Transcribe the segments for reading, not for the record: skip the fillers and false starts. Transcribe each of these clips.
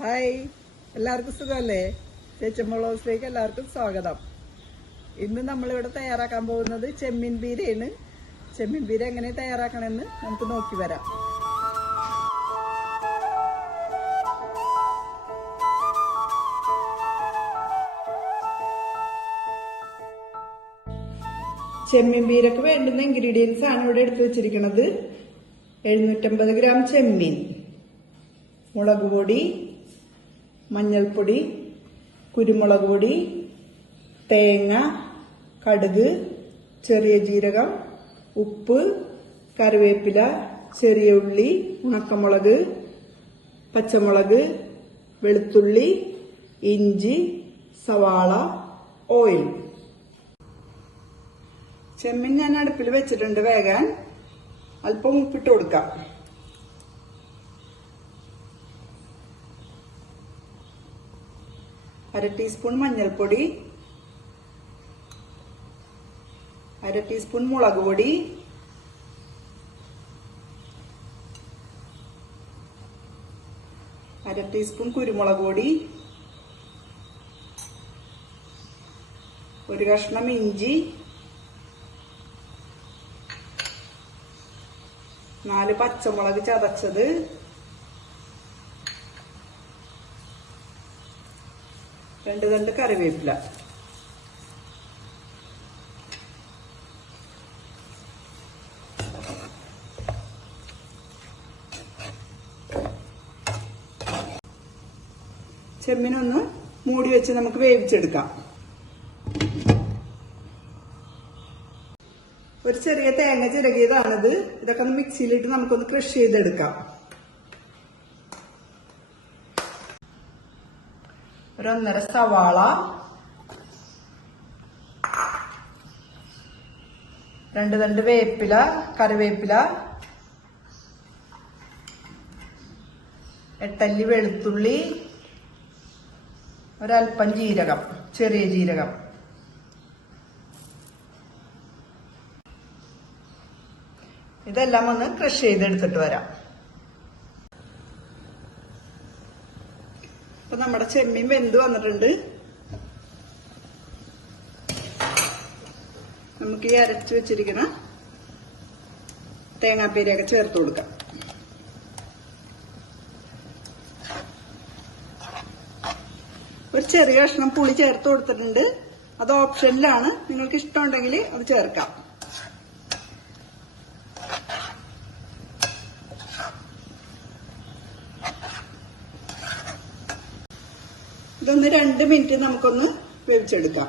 Hi, എല്ലാവർക്കും സുഖമല്ലേ? ചേച്ചമ്മ ഹൗസിലേക്ക് എല്ലാവർക്കും സ്വാഗതം. ഇന്ന് നമ്മളിവിടെ തയ്യാറാക്കാൻ പോകുന്നത് ചെമ്മീൻ ബീരയാണ്. ചെമ്മീൻ ബീര എങ്ങനെ തയ്യാറാക്കണമെന്ന് നമുക്ക് നോക്കി വരാം. ചെമ്മീൻ ബീരക്ക് വേണ്ടുന്ന ഇൻഗ്രീഡിയൻസ് ആണ് ഇവിടെ എടുത്തു വെച്ചിരിക്കുന്നത്. 750 ഗ്രാം ചെമ്മീൻ, മുളക് പൊടി, മഞ്ഞൾപ്പൊടി, കുരുമുളക് പൊടി, തേങ്ങ, കടുക്, ചെറിയ ജീരകം, ഉപ്പ്, കറിവേപ്പില, ചെറിയ ഉള്ളി, ഉണക്കമുളക്, പച്ചമുളക്, വെളുത്തുള്ളി, ഇഞ്ചി, സവാള, ഓയിൽ. ചെമ്മീൻ ഞാൻ അടുപ്പിൽ വെച്ചിട്ടുണ്ട് വേകാൻ. അല്പം ഉപ്പിട്ട് കൊടുക്കാം. അര ടീസ്പൂൺ മഞ്ഞൾപ്പൊടി, അര ടീസ്പൂൺ മുളക് പൊടി, അര ടീസ്പൂൺ കുരുമുളക് പൊടി, ഒരു കഷ്ണം ഇഞ്ചി, 4 പച്ചമുളക് ചതച്ചത്, രണ്ട് തണ്ട് കറിവേപ്പില. ചെമ്മീനൊന്ന് മൂടി വെച്ച് നമുക്ക് വേവിച്ചെടുക്കാം. ഒരു ചെറിയ തേങ്ങ ചിരകിയതാണിത്. ഇതൊക്കെ ഒന്ന് മിക്സിയിലിട്ട് നമുക്കൊന്ന് ക്രഷ് ചെയ്തെടുക്കാം. ഒരു 1.5 സവാള, 2 തണ്ട് വേപ്പില, കറിവേപ്പില, 8 അല്ലി വെളുത്തുള്ളി, ഒരൽപ്പം ജീരകം, ചെറിയ ജീരകം. ഇതെല്ലാം ഒന്ന് ക്രഷ് ചെയ്തെടുത്തിട്ട് വരാം. അപ്പൊ നമ്മുടെ ചെമ്മീൻ വെന്ത് വന്നിട്ടുണ്ട്. നമുക്ക് ഈ അരച്ചു വെച്ചിരിക്കുന്ന തേങ്ങാപ്പീരയൊക്കെ ചേർത്ത് കൊടുക്കാം. ഒരു ചെറിയ കഷ്ണം പുളി ചേർത്ത് കൊടുത്തിട്ടുണ്ട്. അത് ഓപ്ഷനിലാണ്, നിങ്ങൾക്ക് ഇഷ്ടമുണ്ടെങ്കിൽ അത് ചേർക്കാം. ഇതൊന്ന് 2 മിനിറ്റ് നമുക്കൊന്ന് വേവിച്ചെടുക്കാം.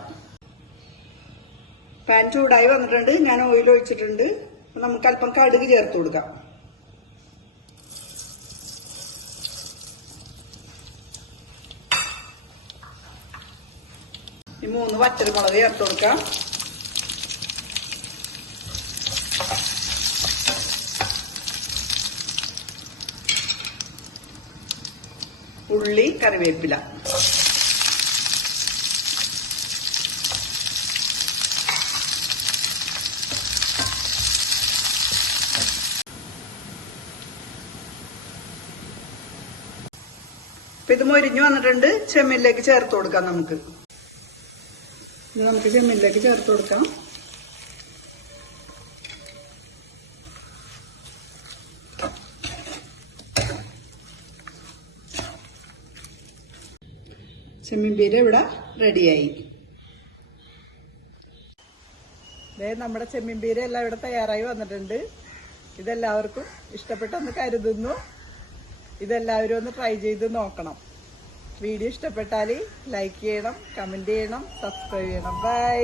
പാൻ ചൂടായി വന്നിട്ടുണ്ട്. ഞാൻ ഓയിൽ ഒഴിച്ചിട്ടുണ്ട്. നമുക്ക് അല്പം കടുക് ചേർത്ത് കൊടുക്കാം. ഈ 3 വറ്റൽമുളക് ചേർത്ത് കൊടുക്കാം. ഉള്ളി, കറിവേപ്പില. ഇത് മൊരിഞ്ഞു വന്നിട്ടുണ്ട്. ചെമ്മീനിലേക്ക് ചേർത്ത് കൊടുക്കാം. നമുക്ക് ചെമ്മീനിലേക്ക് ചേർത്ത് കൊടുക്കാം. ചെമ്മീൻ ബീര ഇവിടെ റെഡിയായി. നമ്മുടെ ചെമ്മീൻ ബീര എല്ലാം ഇവിടെ തയ്യാറായി വന്നിട്ടുണ്ട്. ഇതെല്ലാവർക്കും ഇഷ്ടപ്പെട്ടെന്ന് കരുതുന്നു. ഇതെല്ലാവരും ഒന്ന് ട്രൈ ചെയ്ത് നോക്കണം. വീഡിയോ ഇഷ്ടപ്പെട്ടാൽ ലൈക്ക് ചെയ്യണം, കമന്റ് ചെയ്യണം, സബ്സ്ക്രൈബ് ചെയ്യണം. ബൈ.